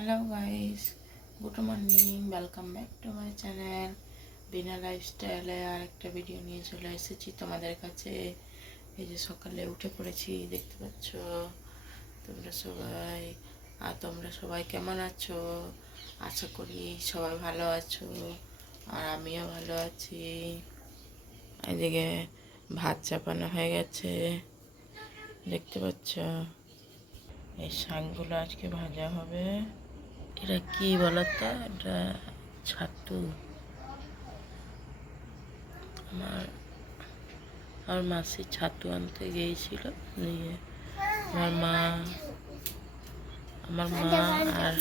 Hello guys, good morning, welcome back to my channel Bina লাইফস্টাইলে। আর একটা ভিডিও নিয়ে চলে এসেছি তোমাদের কাছে। এই যে সকালে উঠে পড়েছি, দেখতে পাচ্ছ তোমরা সবাই কেমন আছো? আশা করি সবাই ভালো আছো, আর আমিও ভালো আছি। এদিকে ভাত চাপানো হয়ে গেছে, দেখতে পাচ্ছ। এই শাকগুলো আজকে ভাজা হবে। এটা কি বলতো, এটা ছাতু। আমার মাসি ছাতু আনতে গিয়েছিল, নিয়ে আমার মা আর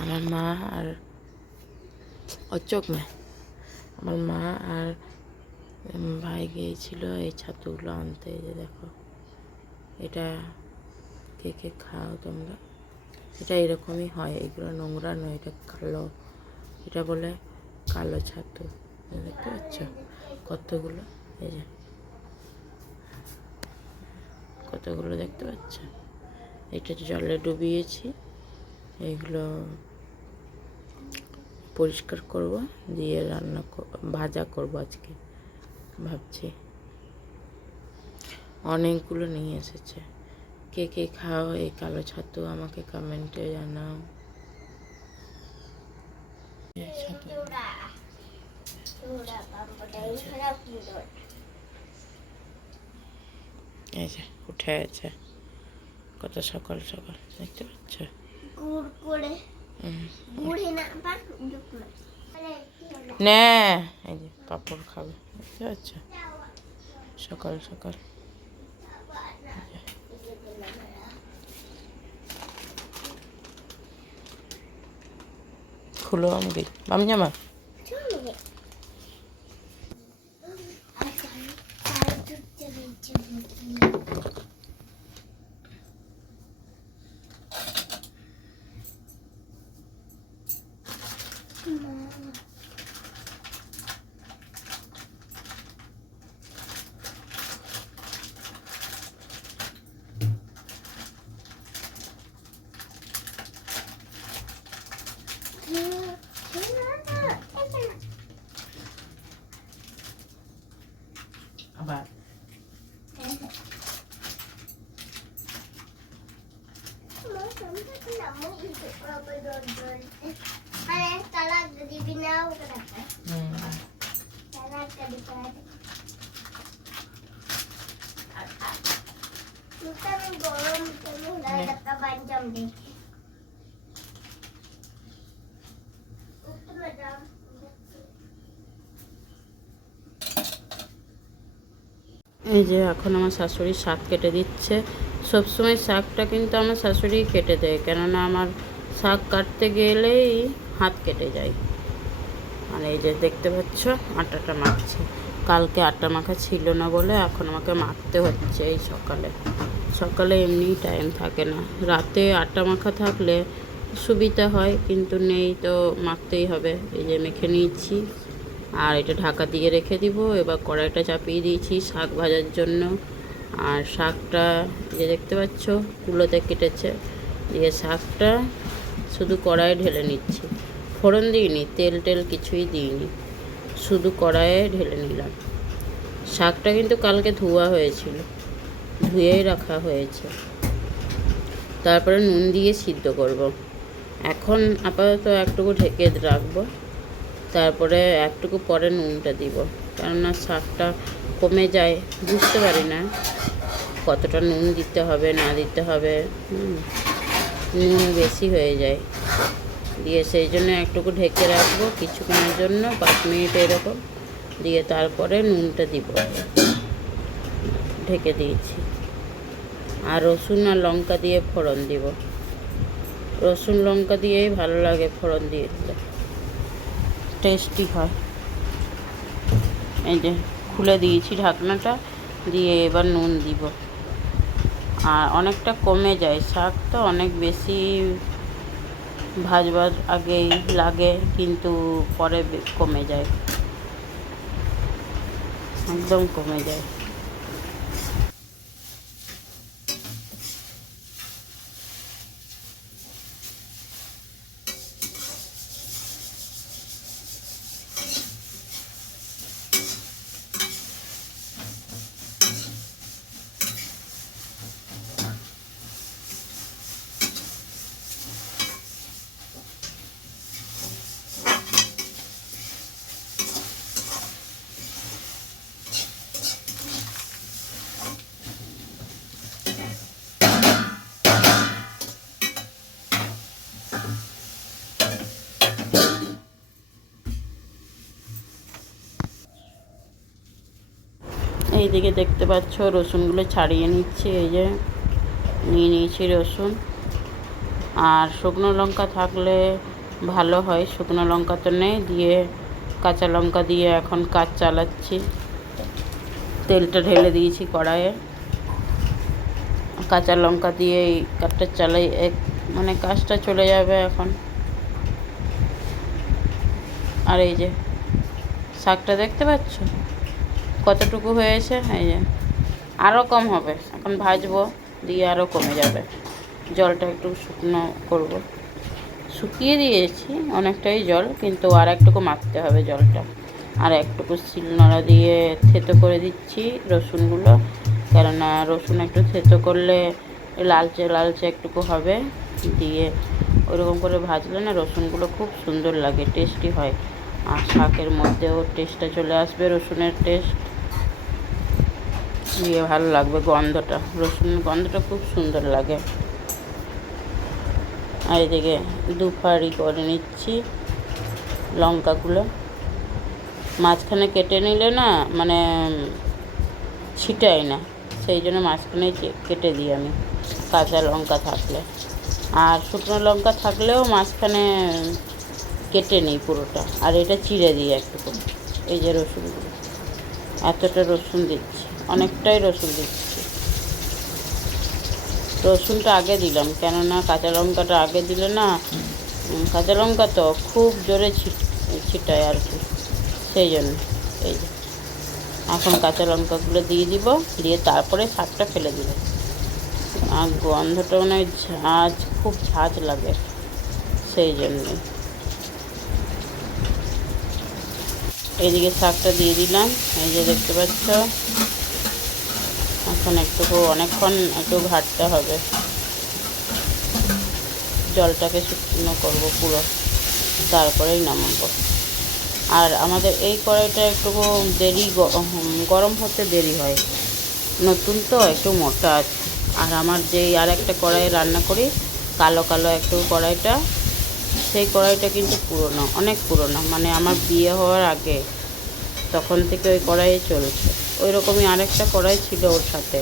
আমার মা আর ভাই গিয়েছিল এই ছাতুগুলো আনতে। এই যে দেখো, এটা কে কে খাও তোমরা? এটা এরকমই হয়, এগুলো নোংরা নয়, এটা কালো। এটা বলে কালো ছাতু। দেখতে পাচ্ছ কতগুলো, এই যে কতগুলো দেখতে পাচ্ছ। এটা জলে ডুবিয়েছি, এইগুলো পরিষ্কার করব, দিয়ে ভাজা করব আজকে ভাবছি। অনেকগুলো নিয়ে এসেছে। কে কে খাও এই কালো ছাতু আমাকে কমেন্টে জানাও। এই যে উঠে আছে, কত সকাল সকাল দেখতে পাচ্ছ। না, এই যে পাপড় খাবে, দেখতে পাচ্ছ সকাল সকাল। খুলো আমি জামা। আবার এই যে এখন আমার শাশুড়ি শাক কেটে দিচ্ছে। সবসময় শাকটা কিন্তু আমার শাশুড়ি কেটে দেয়, কেননা আমার শাক কাটতে গেলেই হাত কেটে যায়। আর এই যে দেখতে পাচ্ছ আটাটা মাখছে। কালকে আটা মাখা ছিল না বলে এখন আমাকে মাখতে হচ্ছে। এই সকালে এমনি টাইম থাকে না, রাতে আটা মাখা থাকলে সুবিধা হয়, কিন্তু নেই তো মাখতেই হবে। এই যে মেখে নিয়েছি, আর এটা ঢাকা দিয়ে রেখে দিব। এবার কড়াইটা চাপিয়ে দিয়েছি শাক ভাজার জন্য। আর শাকটা যে দেখতে পাচ্ছ কুলোতে কেটেছে, দিয়ে শাকটা শুধু কড়াইয়ে ঢেলে নিচ্ছি। ফোড়ন দিইনি, তেল কিছুই দিইনি, শুধু কড়াইয়ে ঢেলে নিলাম। শাকটা কিন্তু কালকে ধোয়া হয়েছিল, ধুয়েই রাখা হয়েছে। তারপরে নুন দিয়ে সিদ্ধ করব। এখন আপাতত একটুকু ঢেকে রাখবো, তারপরে একটুকু পরে নুনটা দিব, কেননা শাকটা কমে যায়, বুঝতে পারি না কতটা নুন দিতে হবে না দিতে হবে। নুন বেশি হয়ে যায়, দিয়ে সেই জন্য একটুকু ঢেকে রাখবো কিছুক্ষণের জন্য, 5 মিনিট এরকম, দিয়ে তারপরে নুনটা দিব। ঢেকে দিয়েছি। আর রসুন আর লঙ্কা দিয়ে ফোড়ন দিব। রসুন লঙ্কা দিয়েই ভালো লাগে ফোড়ন দিয়ে দিলে, টেস্টি হয়। এই যে খুলে দিয়েছি ঢাকনাটা, দিয়ে এবার নুন দিব। আর অনেকটা কমে যায়, শাক তো অনেক বেশি ভাজবার আগেই লাগে, কিন্তু পরে কমে যায়, একদম কমে যায়। এইদিকে দেখতে পাচ্ছ রসুনগুলো ছাড়িয়ে নিচ্ছি, এই যে নিয়ে নিয়েছি রসুন। আর শুকনো লঙ্কা থাকলে ভালো হয়, শুকনো লঙ্কা তো নেই, দিয়ে কাঁচা লঙ্কা দিয়ে এখন কাজ চালাচ্ছি। তেলটা ঢেলে দিয়েছি কড়াইয়ে, কাঁচা লঙ্কা দিয়ে এই কাজটা চালাই, মানে কাজটা চলে যাবে এখন। আর এই যে শাকটা দেখতে পাচ্ছ কতটুকু হয়েছে, এই যে আরও কম হবে, এখন ভাজবো, দিয়ে আরও কমে যাবে। জলটা একটু শুকনো করব, শুকিয়ে দিয়েছি অনেকটাই জল, কিন্তু আর একটুকু মাখতে হবে জলটা। আর একটুকু শিলনোড়া দিয়ে থেতো করে দিচ্ছি রসুনগুলো, কেননা রসুন একটু থেতো করলে লালচে লালচে একটুকু হবে, দিয়ে ওইরকম করে ভাজলে না রসুনগুলো খুব সুন্দর লাগে, টেস্টি হয়। আর শাকের মধ্যেও টেস্টটা চলে আসবে, রসুনের টেস্ট দিয়ে ভালো লাগবে, গন্ধটা, রসুনের গন্ধটা খুব সুন্দর লাগে। আর এদিকে দুফাড়ি করে নিচ্ছি লঙ্কাগুলো, মাঝখানে কেটে নিলে না মানে ছিটাই না, সেই জন্য মাঝখানে কেটে দিই আমি কাঁচা লঙ্কা থাকলে। আর শুকনো লঙ্কা থাকলেও মাঝখানে কেটে নিই পুরোটা, আর এটা চিড়ে দিই একটুকু। এই যে রসুনগুলো, এতটা রসুন দিচ্ছি, অনেকটাই রসুন দিচ্ছি। রসুনটা আগে দিলাম, কেননা কাঁচা লঙ্কাটা আগে দিলে না, কাঁচা লঙ্কা তো খুব জোরে ছিটায় আর কি, সেই জন্য। এই যে এখন কাঁচা লঙ্কাগুলো দিয়ে দিব, দিয়ে তারপরে শাকটা ফেলে দিব। আর গন্ধটা মানে ঝাঁঝ, খুব ঝাঁঝ লাগে, সেই জন্যে। এইদিকে শাকটা দিয়ে দিলাম, এই যে দেখতে পাচ্ছ। এখন অনেকক্ষণ একটু ঘাটতে হবে, জলটাকে শুকনো করবো পুরো, তারপরেই নামাবো। আর আমাদের এই কড়াইটা একটু দেরি গরম হতে দেরি হয়, নতুন তো একটু মোটা আছে। আর আমার যেই আর একটা কড়াইয়ে রান্না করি, কালো কালো একটু কড়াইটা, সেই কড়াইটা কিন্তু পুরনো, অনেক পুরনো, মানে আমার বিয়ে হওয়ার আগে তখন থেকে ওই কড়াইয়ে চলছে। ওই রকমই আরেকটা কড়াই ছিল ওর সাথে,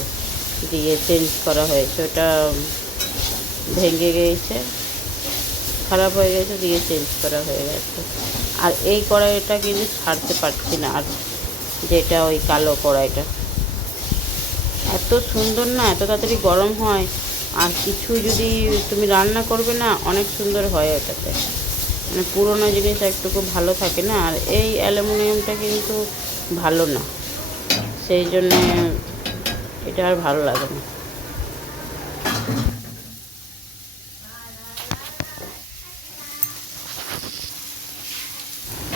দিয়ে চেঞ্জ করা হয়েছে, ওটা ভেঙে গিয়েছে, খারাপ হয়ে গেছে, দিয়ে চেঞ্জ করা হয়ে গেছে। আর এই কড়াইটা কিন্তু ছাড়তে পারছি না, আর যেটা ওই কালো কড়াইটা এত সুন্দর না, এত তাড়াতাড়ি গরম হয়, আর কিছু যদি তুমি রান্না করবে না অনেক সুন্দর হয় ওটাতে, মানে পুরোনো জিনিস একটুকু ভালো থাকে না। আর এই অ্যালুমিনিয়ামটা কিন্তু ভালো না, সেই জন্যে এটা আর ভালো লাগে না।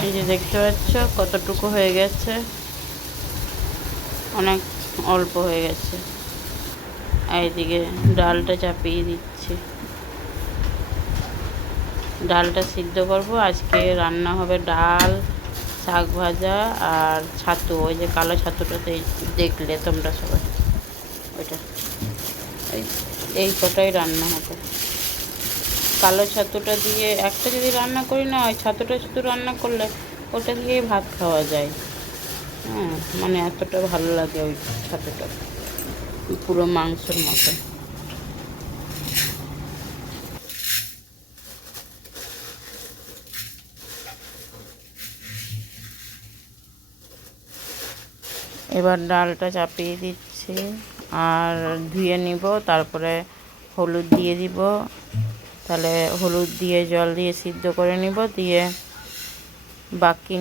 এই যে দেখতে পাচ্ছ কতটুকু হয়ে গেছে, অনেক অল্প হয়ে গেছে। এইদিকে ডালটা চাপিয়ে দিচ্ছি, ডালটা সিদ্ধ করবো। আজকে রান্না হবে ডাল, শাক ভাজা আর ছাতু, ওই যে কালো ছাতুটাতে দেখলে তোমরা সবাই, ওইটা এই কটাই রান্না হবে। কালো ছাতুটা দিয়ে একটা যদি রান্না করি না, ওই ছাতুটা শুধু রান্না করলে ওটা দিয়ে ভাত খাওয়া যায়। হ্যাঁ, মানে এতটা ভালো লাগে ওই ছাতুটা, পুরো মাংসের মতো। এবার ডালটা চাপিয়ে দিচ্ছি আর ধুয়ে নিব, তারপরে হলুদ দিয়ে দিব, তাহলে হলুদ দিয়ে জল দিয়ে সিদ্ধ করে নিব, দিয়ে বাকি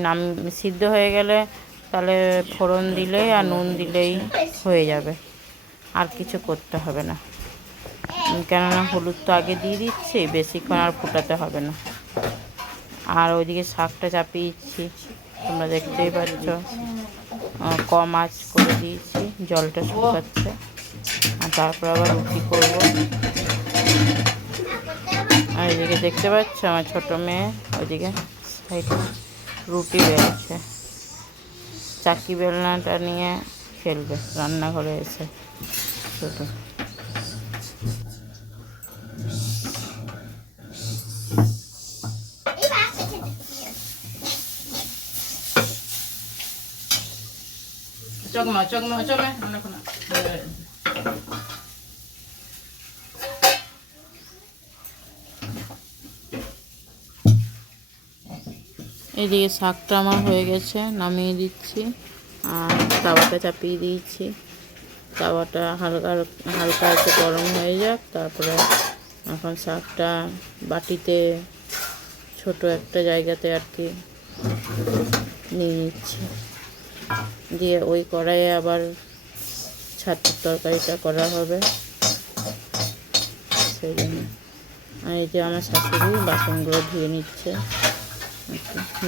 সিদ্ধ হয়ে গেলে তাহলে ফোড়ন দিলেই আর নুন দিলেই হয়ে যাবে, আর কিছু করতে হবে না, কেননা হলুদ তো আগে দিয়ে দিচ্ছি, বেশিক্ষণ আর ফুটাতে হবে না। আর ওইদিকে শাকটা চাপিয়েছি, তোমরা দেখতেই পাচ্ছ, কম আঁচ করে দিয়েছি, জলটা শুকাচ্ছে। আর তারপর আবার রুটি করব। আর এদিকে দেখতে পাচ্ছ আমার ছোটো মেয়ে ওইদিকে সাইডে রুটি বেলছে, চাকি বেলনাটা নিয়ে খেলবে রান্নাঘরে এসে ছোটো। চকমা চকমা চলে অনেকক্ষণ এইদিকে শাকটা আমার হয়ে গেছে, নামিয়ে দিচ্ছি। আর তাওয়াটা চাপিয়ে দিয়েছি, তাওয়াটা হালকা হালকা একটু গরম হয়ে যাক। তারপরে এখন শাকটা বাটিতে ছোট একটা জায়গাতে আর কি নিয়ে নিচ্ছি, দিয়ে ওই কড়াইয়ে আবার ছাতুর তরকারিটা করা হবে সেই জন্য। আর এই যে আমার শাশুড়ি বাসনগুলো ধুয়ে নিচ্ছে,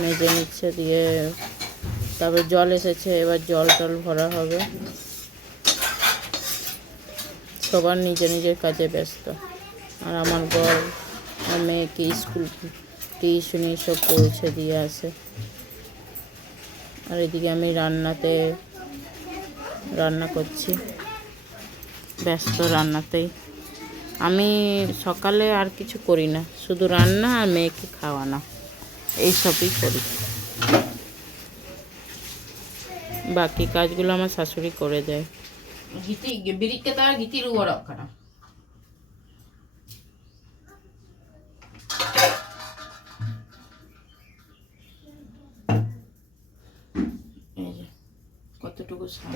মেজে নিচ্ছে, দিয়ে তারপর জল এসেছে, এবার জল টল ভরা হবে। সবার নিজের নিজের কাজে ব্যস্ত। আর আমার বর আমার মেয়েকে স্কুল টিউশনি সব পৌঁছে দিয়ে আসে। আর এদিকে আমি রান্না করছি, ব্যস্ত রান্নাতেই। আমি সকালে আর কিছু করি না, শুধু রান্না আর মেয়েকে খাওয়ানো, এইসবই করি। বাকি কাজগুলো আমার শাশুড়ি করে দেয়।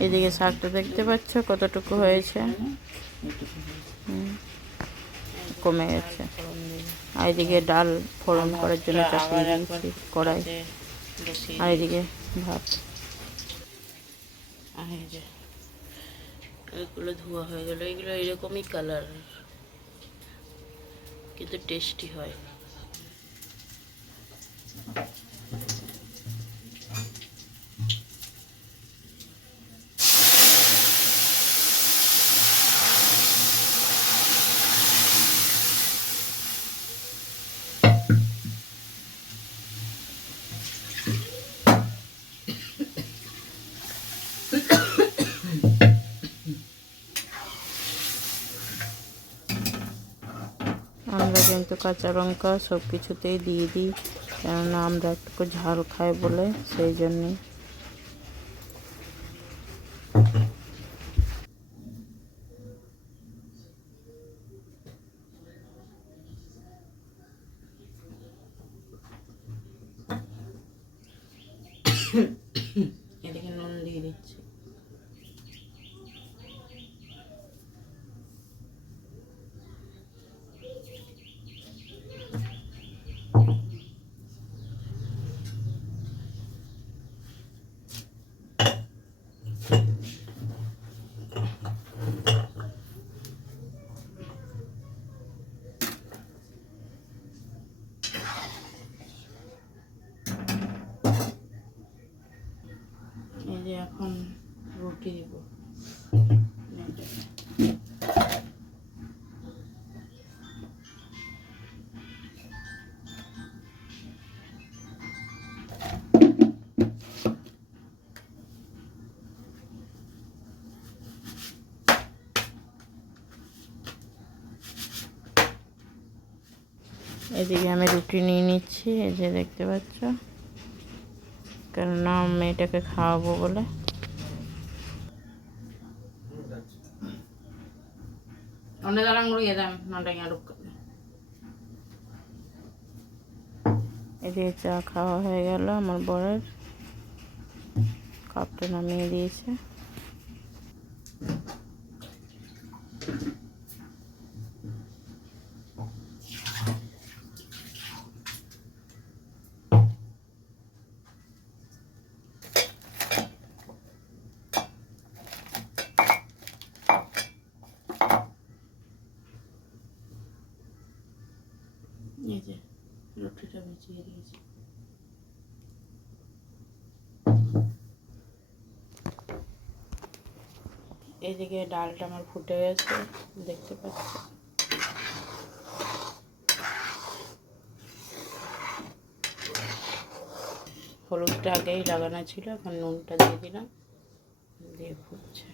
এদিকে শাকটা দেখতে পাচ্ছ কতটুকু হয়েছে, কমে গেছে। আর এদিকে ডাল ফোড়ন করার জন্য চাপিয়ে দিয়েছি কড়াই। আর এদিকে ভাত। আর এই যে এগুলো ধোয়া হয়ে গেল, এগুলো এরকমই কালার, কিন্তু টেস্টি হয়। আমরা কিন্তু কাঁচা লঙ্কা সব কিছুতেই দিয়ে দিই, কেননা আমরা একটু ঝাল খাই বলে, সেই জন্যে। এদিকে নুন দিয়ে দিচ্ছি। এই যে এখন রুটি দিব। এদিকে আমি রুটি নিয়ে নিচ্ছি, এই যে দেখতে পাচ্ছ, কেননা মেয়েটাকে খাওয়াবো বলে। এদিকে চা খাওয়া হয়ে গেল, আমার বরের কাপটা নামিয়ে দিয়েছে। এই যে রুটিটা ভিজিয়ে দিয়েছি। এইদিকে ডালটা আমার ফুটে গেছে, দেখতে পাচ্ছি। হলুদটা আগেই লাগানো ছিল, এখন নুনটা দিয়ে দিলাম, দিয়ে ফুটছে।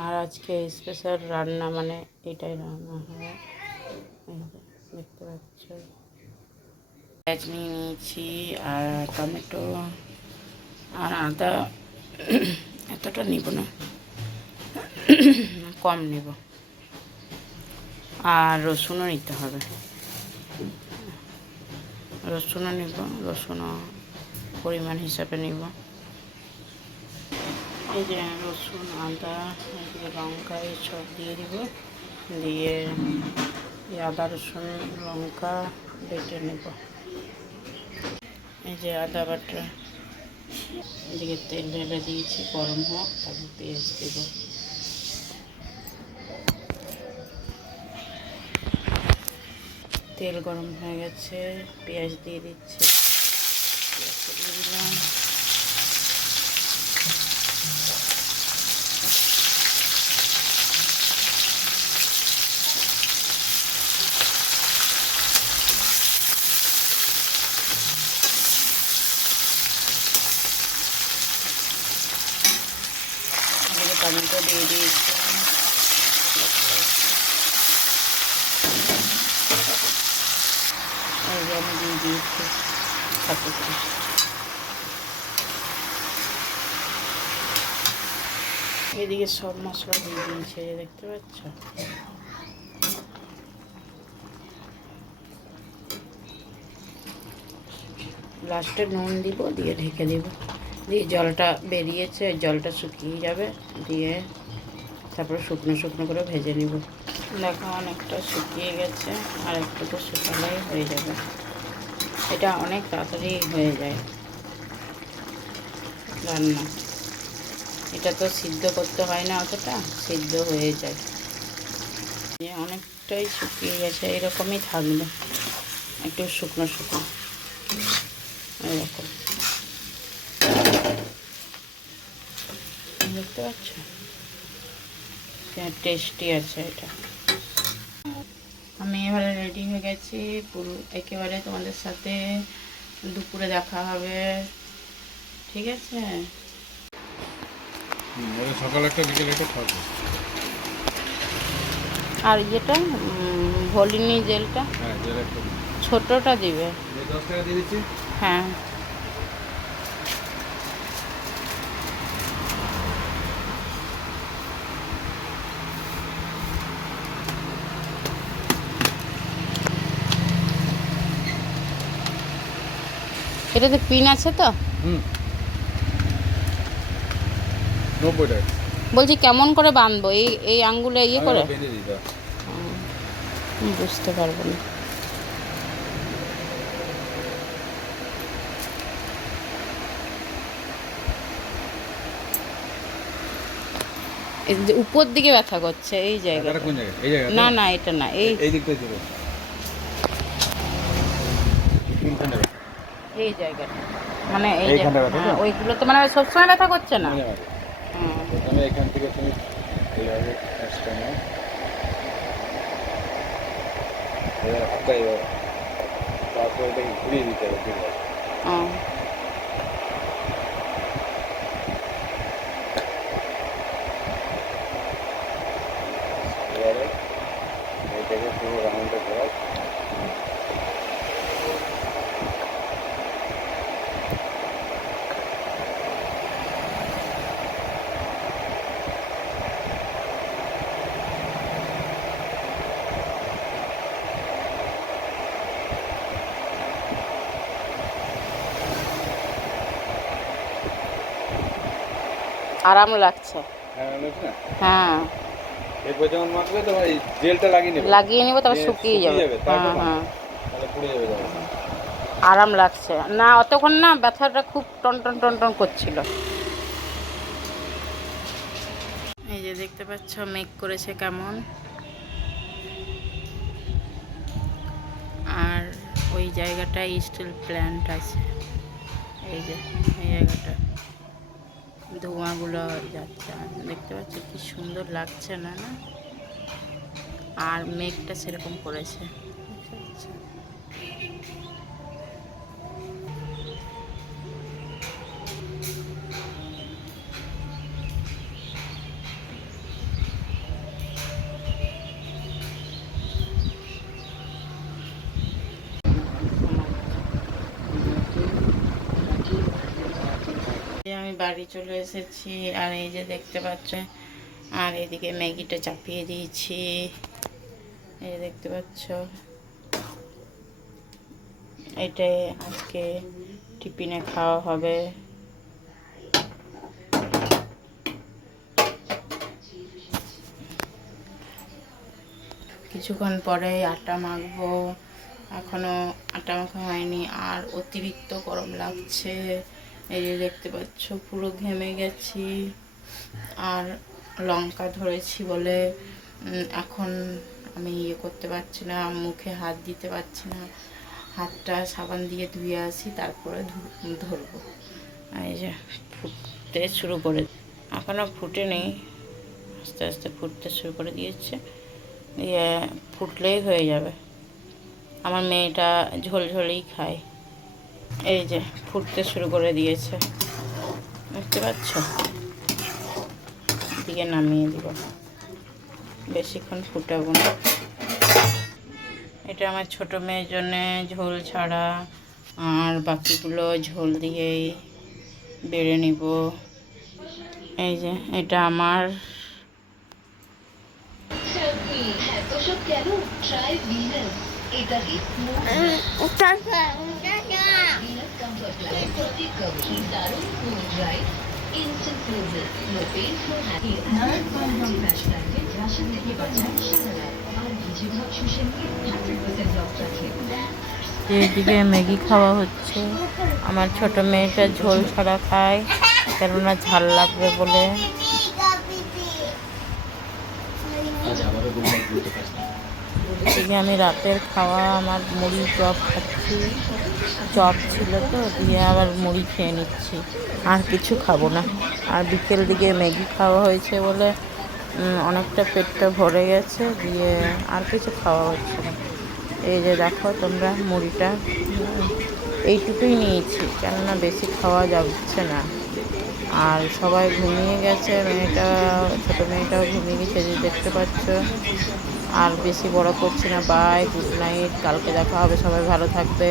আর আজকে স্পেশাল রান্না, মানে এটাই রান্না হবে, দেখতে পাচ্ছ। পেঁয়াজ নিয়ে নিয়েছি, আর টমেটো আর আদা এতটা নিব না, কম নিব। আর রসুনও নিতে হবে, রসুনও নিব, রসুনও পরিমাণ হিসাবে নিব। এই যে রসুন, আদা, এদিকে লঙ্কা এইসব দিয়ে দিব, দিয়ে আদা রসুন লঙ্কা বেটে নেব। এই যে আদা বাটা, এদিকে তেল ঢেলে দিয়েছি, গরম হোক, তারপর পেঁয়াজ দেব। তেল গরম হয়ে গেছে, পেঁয়াজ দিয়ে দিচ্ছি, পেঁয়াজটা দিয়ে দিলাম। টমেটো দিয়ে দিয়েছি, আমি দিয়ে দিয়েছি সাথে করে। এদিকে সব মশলা দিয়ে দিয়েছে, দেখতে পাচ্ছ। লাস্টে নুন দিব, দিয়ে ঢেকে দেব, দিয়ে জলটা বেরিয়েছে, জলটা শুকিয়ে যাবে, দিয়ে তারপরে শুকনো শুকনো করে ভেজে নিব। দেখো অনেকটা শুকিয়ে গেছে, আর একটু তো শুকালেই হয়ে যাবে। এটা অনেক তাড়াতাড়ি হয়ে যায় রান্না, এটা তো সিদ্ধ করতে হয় না অতটা, সিদ্ধ হয়ে যায়। অনেকটাই শুকিয়ে গেছে, এরকমই থাকবে, একটু শুকনো শুকনো এরকম, দেখতে পাচ্ছ। টেস্টি আছে এটা। আমি এবারে রেডি হয়ে গেছি পুরো একেবারে, তোমাদের সাথে দুপুরে দেখা হবে, ঠিক আছে। সকাল একটা বিকেল একটা খাবো। আর ইয়েটা ভলিনি জেলটা, হ্যাঁ জেল একটা ছোটটা দিবে। 10 টাকা দিয়ে দিচ্ছি। হ্যাঁ এটাতে পিন আছে তো? 90 টাকা। বলছি কেমন করে বাঁধবো, এই এই আঙ্গুলে ইয়ে করে? বেঁধে দিই দাও। বুঝতে পারবো না। এই যে উপর দিকে ব্যথা করছে, এই জায়গাটা। কোন জায়গা? এই জায়গা? না না এটা না, এই দিকটা ছিল। কোনখানে? এই জায়গাটা, মানে এই এইখানটা ব্যথা তো? ওইগুলো তো মানে সবসময় ব্যথা করছে না। প্রথমে এখান থেকে তুমি এইভাবে কাজটা নাও, এবার হাতটা এইভাবে, তারপর এটাকে ঘুরিয়ে দিতে হবে, ঠিক আছে। এবারে এটাকে পুরো রাউন্ডে ঘোরাও। আরাম লাগছে। হ্যাঁ এরপর যখন মাখবে তোমার এই জেলটা লাগিয়ে নেবো, তারপর শুকিয়ে যাবে। হ্যাঁ হ্যাঁ তাহলে পুড়ে যাবে তখন। আরাম লাগছে না অতক্ষণ, না ব্যথাটা খুব টনটন টনটন করছিল। এই যে দেখতে পাচ্ছ মেক করেছে কেমন, আর ওই জায়গাটায় স্টিল প্ল্যান্ট আছে, এই যে এই জায়গাটা ধোঁয়াগুলো যাচ্ছে, দেখতে পাচ্ছ কি সুন্দর লাগছে না? না আর মেঘটা সেরকম করেছে, দেখতে পাচ্ছ? আমি বাড়ি চলে এসেছি, আর এই যে দেখতে পাচ্ছ, আর এদিকে ম্যাগিটা চাপিয়ে দিয়েছি, এই যে দেখতে পাচ্ছ। এটাই আজকে টিফিনে খাওয়া হবে। কিছুক্ষণ পরে আটা মাখবো, এখনো আটা মাখা হয়নি, আর অতিরিক্ত গরম লাগছে। এই যে দেখতে পাচ্ছ পুরো ঘেমে গেছি, আর লঙ্কা ধরেছি বলে এখন আমি ইয়ে করতে পারছি না, মুখে হাত দিতে পারছি না। হাতটা সাবান দিয়ে ধুয়ে আসি, তারপরে ধরবো। এই যে ফুটতে শুরু করে, এখনও ফুটে নেই, আস্তে আস্তে ফুটতে শুরু করে দিয়েছে, দিয়ে ফুটলেই হয়ে যাবে। আমার মেয়েটা ঝোলঝোলেই খায়। এই যে ফুটতে শুরু করে দিয়েছে, বুঝতে পারছ। দিয়ে নামিয়ে দিব, বেশিক্ষণ ফুটাবো না। এটা আমার ছোট মেয়ের জন্যে ঝোল ছাড়া, আর বাকিগুলো ঝোল দিয়েই বেড়ে নিব। এই যে এটা আমার যেদিকে ম্যাগি খাওয়া হচ্ছে, আমার ছোট মেয়েটা ঝোল ছাড়া খায়, কেননা ঝাল লাগবে বলে। এদিকে আমি রাতের খাওয়া আমার মুড়ি চপ খাচ্ছি, চপ ছিল তো, দিয়ে আবার মুড়ি খেয়ে নিচ্ছি, আর কিছু খাবো না। আর বিকেল দিকে ম্যাগি খাওয়া হয়েছে বলে অনেকটা পেটটা ভরে গেছে, দিয়ে আর কিছু খাওয়া হচ্ছে না। এই যে দেখো তোমরা, মুড়িটা এইটুকুই নিয়েছি, কেননা বেশি খাওয়া যাচ্ছে না। আর সবাই ঘুমিয়ে গেছে, মেয়েটা, ছোটো মেয়েটাও ঘুমিয়ে গেছে, যে দেখতে পাচ্ছ। আর বেশি বড় করছি না। বাই, গুড নাইট, কালকে দেখা হবে, সবাই ভালো থাকবে।